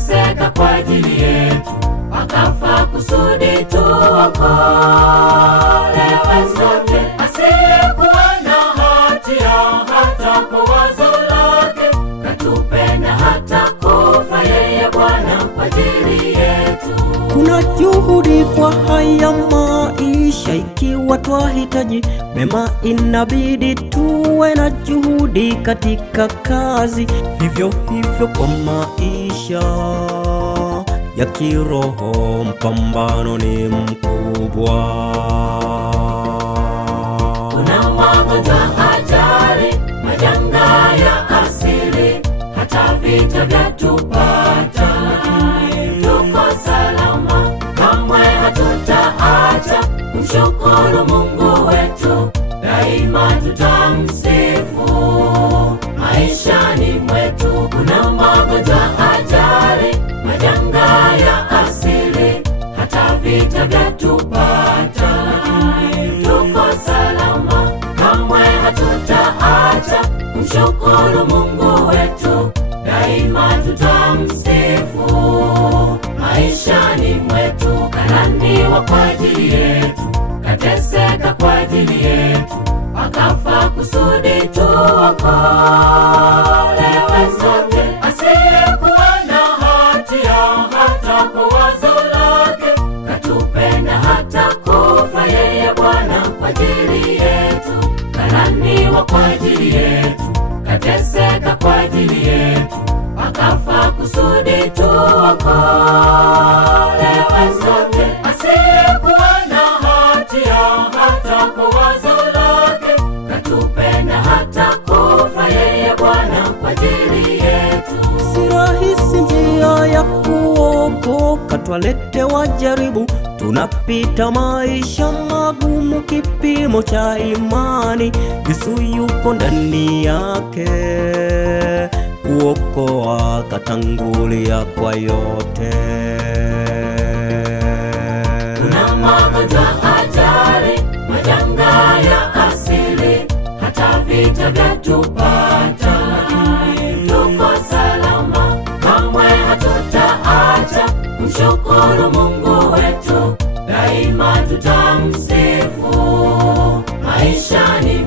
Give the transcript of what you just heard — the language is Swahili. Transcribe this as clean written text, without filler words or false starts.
kateseka kwa ajili yetu, akafa kusudi tuokolewe sote. Asiyekuwa na hatia hata kwa wazo lake, katupenda hata kufa yeye Bwana kwa ajili yetu. Kuna juhudi kwa haya maisha, ikiwa twahitaji mema inabidi tuwe na juhudi katika kazi. Hivyo hivyo kwa maisha ya kiroho, mpambano ni mkubwa. Kuna magonjwa, ajali, majanga ya asili, hata vita vyatupata, tuko salama, kamwe hatutaacha kumshukuru Mungu wetu, daima tutamsifu maishani mwetu. Kuna magonjwa, ajali, majanga ya asili, hata vita vyatupata, tuko salama, kamwe hatutaacha kumshukuru Mungu wetu, daima tutamsifu maishani mwetu. Kalaniwa kwa ajili yetu, kateseka kwa ajili yetu, akafa kusudi tuokolewe sote. Asiyekuwa na hatia hata kwa wazo lake, katupenda hata kufa yeye Bwana kwa ajili yetu. Kalaniwa kwa ajili yetu, kateseka kwa ajili yetu, akafa kusudi tuokolewe sote. Asiyekuwa na hatia hata kwa wazo lake, katupenda hata kufa yeye Bwana kwa ajili yetu. Si rahisi njia ya kuokoka, twaletewa jaribu, tunapita maisha magumu, kipimo cha imani Yesu yupo ndani yake, kuokoa katangulia kwa yote. Kuna magonjwa, ajali, majanga ya asili, hata vita vyatupata, tuko salama, kamwe hatutaacha kumshukuru Mungu wetu, daima tutamsifu maishani